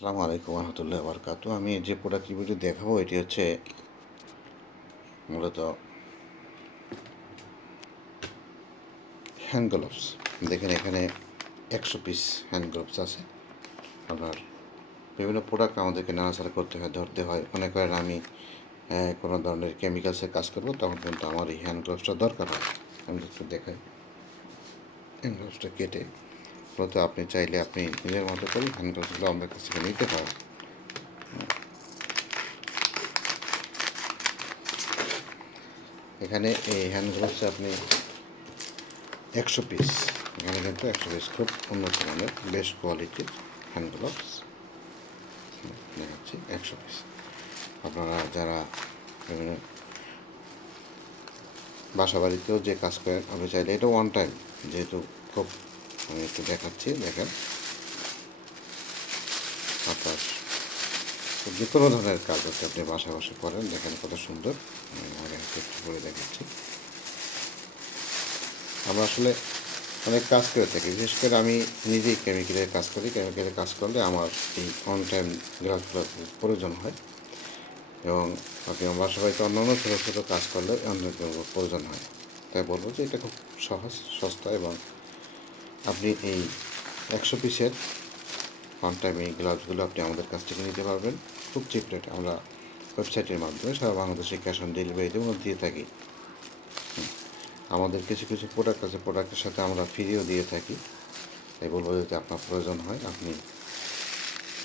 আসসালামু আলাইকুম রহমতুল্লাহ বারকাতু। আমি যে প্রোডাক্ট রিভিউটি দেখাবো এটি হচ্ছে মূলত হ্যান্ড গ্লোভস। দেখেন এখানে 100 পিস হ্যান্ড গ্লোভস আছে। আপনার বিভিন্ন প্রোডাক্ট আমাদেরকে নাড়াচাড়া করতে হয়, ধরতে হয়। মনে করেন আমি কোনো ধরনের কেমিক্যালসে কাজ করবো, তখন কিন্তু আমার এই হ্যান্ড গ্লোভসটা দরকার হয়। আমি একটু দেখাই, হ্যান্ড গ্লোভসটা কেটে মূলত আপনি চাইলে আপনি নিজের মতো করে হ্যান্ড গ্লোভসগুলো আমাদের কাছ থেকে নিতে পারেন। এখানে এই হ্যান্ড গ্লোভসে আপনি 100 পিস, এখানে কিন্তু 100 পিস খুব উন্নত মানের বেস্ট কোয়ালিটির হ্যান্ড গ্লোভস দেখাচ্ছি। 100 পিস আপনারা যারা বিভিন্ন বাসা বাড়িতেও যে কাজ করেন, আপনি চাইলে এটা ওয়ান টাইম, যেহেতু খুব আমি একটু দেখাচ্ছি। দেখেন আপনার যে কোনো ধরনের কাজ হচ্ছে আপনি বাসা বসে করেন, দেখেন কত সুন্দর। আমি আগে একটু করে দেখাচ্ছি। আমরা আসলে অনেক কাজ করে থাকি, বিশেষ করে আমি নিজেই কেমিক্যালের কাজ করি। কেমিক্যালের কাজ করলে আমার এই অন টাইম গ্লাভসগুলোর প্রয়োজন হয়, এবং আপনি আমার বাসাবাড়িতে অন্যান্য ছোটো ছোটো কাজ করলে অনেক প্রয়োজন হয়। তাই বলবো যে এটা খুব সহজ, সস্তা, এবং আপনি এই 100 পিসের অন টাইম এই গ্লাভসগুলো আপনি আমাদের কাছ থেকে নিতে পারবেন খুব চিপ রেটে। আমরা ওয়েবসাইটের মাধ্যমে সারা বাংলাদেশে ক্যাশ অন ডেলিভারিতেও দিয়ে থাকি। আমাদের কিছু কিছু প্রোডাক্ট আছে, প্রোডাক্টের সাথে আমরা ফ্রিও দিয়ে থাকি। তাই বলবো যদি আপনার প্রয়োজন হয় আপনি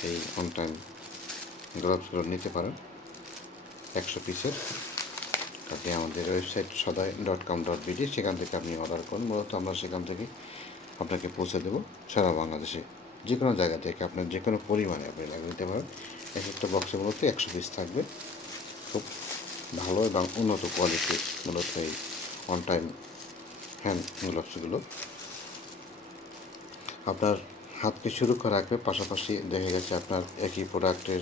এই অন টাইম গ্লাভসগুলো নিতে পারেন 100 পিসের। আপনি আমাদের ওয়েবসাইট সদয়.com.bd, সেখান থেকে আপনি অর্ডার করুন। মূলত আমরা সেখান থেকে আপনাকে পৌঁছে দেবো সারা বাংলাদেশে যে কোনো জায়গা থেকে আপনার যে কোনো পরিমাণে আপনি লাগিয়ে নিতে পারেন। এক একটা বক্সে মূলত 100 পিস থাকবে। খুব ভালো এবং উন্নত কোয়ালিটির মূলত এই অন টাইম হ্যান্ড গ্লাভসগুলো আপনার হাতকে সুরক্ষা রাখবে। পাশাপাশি দেখা গেছে আপনার একই প্রোডাক্টের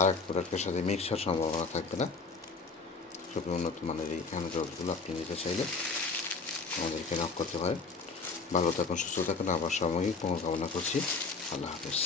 আরেক প্রোডাক্টের সাথে মিক্সার সম্ভাবনা থাকবে না। খুবই উন্নত মানের এই হ্যান্ড গ্লাভসগুলো আপনি নিতে চাইলে আমাদেরকে নক করতে পারেন। ভালো থাকুন, সুস্থ থাকুন। আবার সাময়িক মঙ্গল কামনা করছি। আল্লাহ হাফেজ।